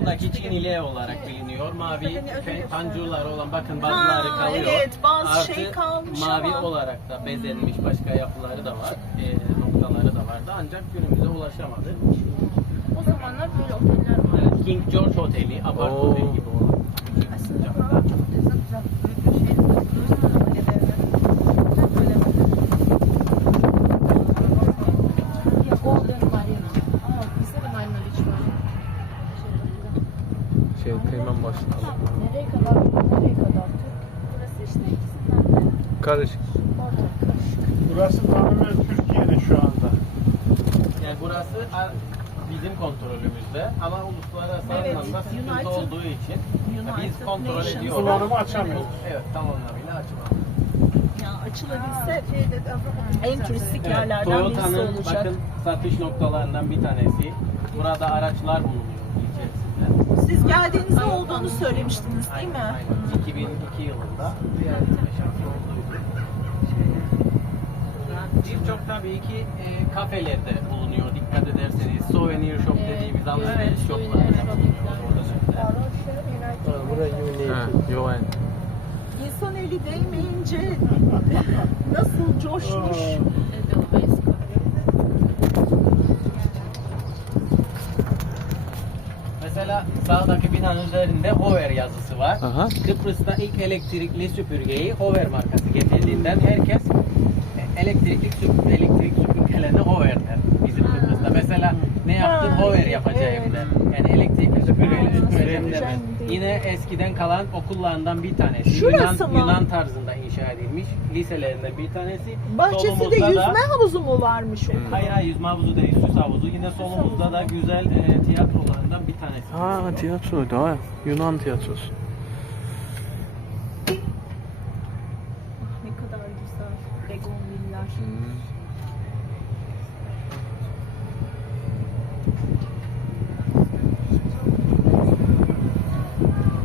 buradaki Çinili olarak biliniyor. Mavi pancurları olan bakın bazıları Ha, kalıyor. evet, bazı Artı şey kalmış mavi ama. olarak da bezenmiş başka yapıları da var. E, noktaları da vardı ancak günümüze ulaşamadı. O zamanlar böyle oteller var. Evet, King George Oteli, apart Oo. otel gibi olan. Aslında buralar çok güzel güzel bir şey. Öyle derler. Hep öyle Ya Golden Marina. Ama bizde de Marina Beach var. Şey kıyman başında. Nereye kadar? Nereye kadar? Türk. Burası işte ikisinden de. Karışık. Burası tamamen Türkiye'de şu anda. Yani burası bizim kontrolümüzde ama uluslararası Evet, anlamda sıkıntı United- olduğu için United biz kontrol Nations'da- ediyoruz. Kullanımı açamıyoruz. Evet, tam anlamıyla açamıyoruz. Ya açılabilse en turistik Evet, yerlerden birisi olacak. bakın satış noktalarından bir tanesi. Burada araçlar bulunuyor içerisinde. Siz geldiğinizde olduğunu söylemiştiniz değil mi? Aynen. 2002 yılında ziyaret etme şansı olduydu. Birçok tabii ki e, kafelerde bulunuyor dikkat ederseniz. Souvenir shop dediğimiz alışveriş orada. Buraya unique. Yuan. İnsan eli değmeyince nasıl coşmuş. Edelweiss Mesela sağdaki binanın üzerinde Hover yazısı var. Aha. Kıbrıs'ta ilk elektrikli süpürgeyi Hover markası getirdiğinden herkes elektrikli süp elektrik süpürgelerine Hover der bizim Kıbrıs'ta. Mesela ne yaptın Ha, Hover yapacağım der. Yani elektrikli süpürgeyle süpüreceğim. Süpüreceğim değil. Yine eskiden kalan okullarından bir tanesi. Şurası Yunan, mı? Yunan tarzında inşa edilmiş. Liselerinden bir tanesi. Bahçesinde Solumuzda da- yüzme havuzu mu varmış okulun? Hayır hayır yüzme havuzu değil süs havuzu. Yine solumuzda da güzel e, tiyatrolarından bir tanesi. Ha tiyatroydu ha. Yunan tiyatrosu. Ne kadar güzel. Begonviller.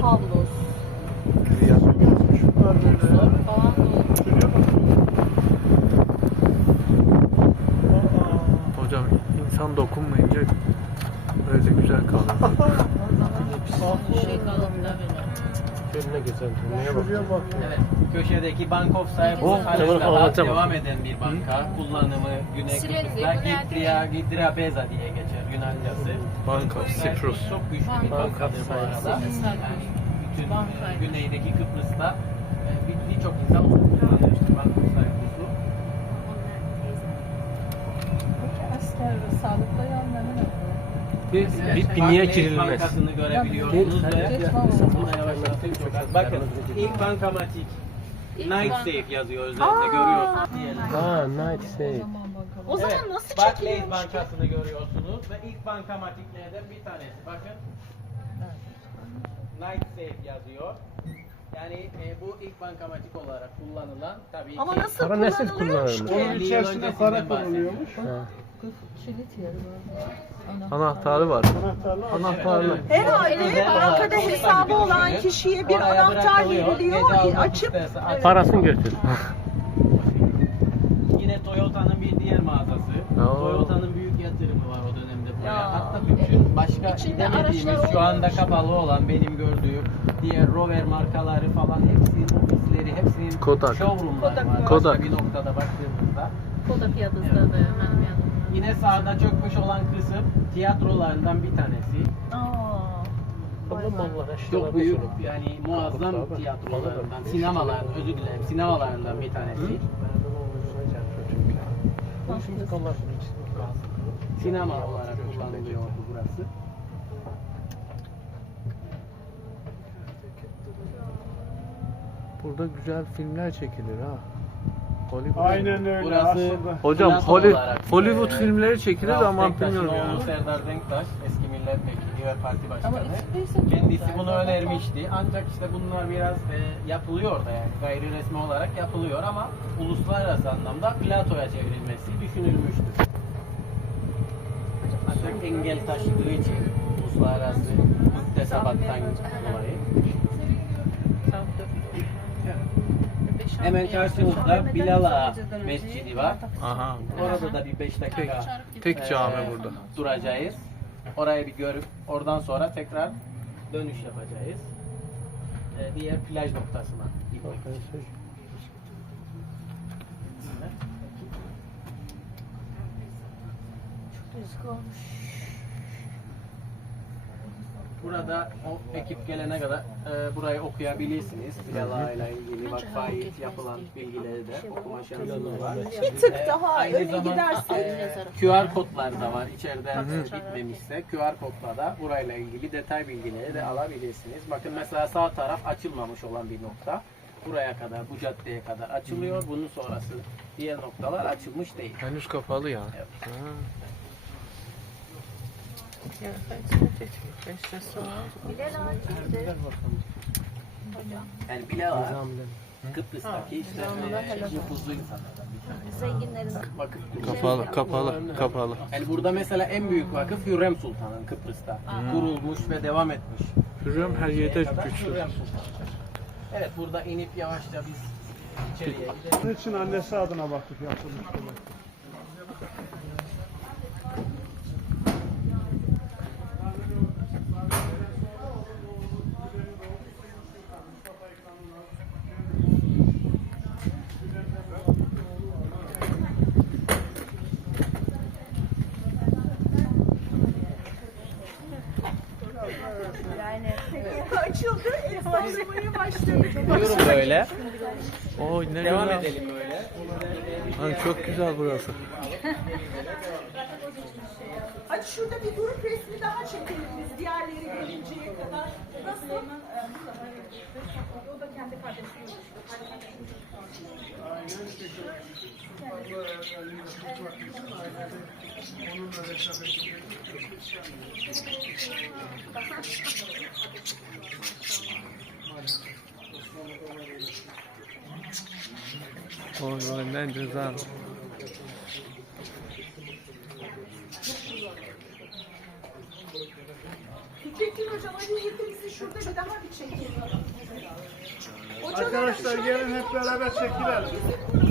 Pavlos. Şunlar böyle. falan da olur. Şuraya bak. Hocam insan dokunmayınca öyle güzel kalır. Şey böyle. Şöyle güzel. Şuraya bak. Evet, köşedeki Bank of Cyprus Oh, hala devam eden bir banka. Kullanımı Güney Kıbrıs'ta Gidria, Gidria Beza diye geçer Yunancası. Bank of Cyprus. Çok güçlü bir Bank of bankadır bu arada. Cyprus. Yani bütün Banka. e, güneydeki Kıbrıs'ta e, bir- birçok insan kullanmıştır Bank of Cyprus'u. Sağlıkta yanlarına ne? Bir, bir Barclays girilmez. Görebiliyorsunuz ve çok az. Bakın ilk bankamatik Night Safe yazıyor üzerinde görüyorsunuz diyelim. Ha night safe. O zaman Evet, nasıl Barclays çekiliyormuş ki? Bankası'nı görüyorsunuz ve ilk bankamatiklerden bir tanesi. Bakın. Night Safe yazıyor. Yani e, bu ilk bankamatik olarak kullanılan tabii Ama ki nasıl Para nasıl kullanılıyormuş kullanılır? Onun ki? içerisinde para konuluyormuş. Kilit yeri var. Anahtarı var. Anahtarlı Anahtarlı. Herhalde bankada hesabı olan kişiye bir Oraya anahtar bırakılıyor. veriliyor. Almak Açıp isterse aç. Parasını götür. Yine Toyota'nın bir diğer mağazası. Oo. Toyota'nın büyük yatırımı var o dönemde Hatta bütün başka İçinde gidemediğimiz araçlar şu anda kapalı olan benim gördüğüm diğer Rover markaları falan hepsinin ofisleri, hepsinin Kodak. showroomları Kodak var. Kodak. Başka bir noktada baktığımızda. Kodak yadızda da hemen yanımda. Yine sağda çökmüş olan kısım tiyatrolarından bir tanesi. Aa. Çok büyük yani muazzam tiyatrolarından, sinemalarından, özür dilerim, sinemalarından bir tanesi. Sinema olarak kullanılıyordu burası. Burada güzel filmler çekilir ha. Hollywood. Aynen öyle Burası aslında. Hocam Hollywood e, filmleri çekilir Rauf ama Denktaş'ın bilmiyorum Serdar Denktaş, eski milletvekili ve parti başkanı. Kendisi bunu önermişti. Ancak işte bunlar biraz e, yapılıyor da yani gayri resmi olarak yapılıyor ama uluslararası anlamda platoya çevrilmesi düşünülmüştür. Ancak engel taşıdığı için uluslararası müktesebattan dolayı. Hemen karşımızda Bilal Ağa Mescidi var. Aha. Orada da bir 5 dakika Tek e, cami burada. duracağız. Orayı bir görüp oradan sonra tekrar dönüş yapacağız. Ee, diğer plaj noktasına gitmek için. Rüzgar olmuş. Burada o ekip gelene kadar e, burayı okuyabilirsiniz. İle ilgili vakfayı yapılan bilgileri de okuma şansınız var. Bir tık daha Aynı öne zamanda, gidersek. e, QR kodlar da var. İçeriden gitmemişse QR kodla da burayla ilgili detay bilgileri de alabilirsiniz. Bakın mesela sağ taraf açılmamış olan bir nokta. Buraya kadar, bu caddeye kadar açılıyor. Bunun sonrası diğer noktalar açılmış değil. Henüz kapalı ya. Evet. Ha. Yani Bilal Kıbrıs'taki işte e, nüfuzlu insanlardan bir tanesi. Zenginlerin Vakıf Kapalı, kapalı, kapalı. Yani burada mesela en büyük vakıf Hürrem Sultan'ın Kıbrıs'ta kurulmuş ve devam etmiş. Hürrem her yerde kadar güçlü. Hürrem. Evet burada inip yavaşça biz içeriye gidelim. Onun için annesi adına vakıf yapılmış. burada. yani. Açıldı. Başlamaya başladı. Buyurun böyle. Oy ne Devam güzel. edelim böyle. Lan çok güzel burası. Hadi şurada bir grup resmi daha çekelim biz diğerleri gelinceye kadar. Nasıl? O da kendi kardeşliği. Oy oy ne güzel. Fikrettin hocam hadi hepimizi şurada bir daha bir çekelim. Arkadaşlar gelin hep beraber çekilelim.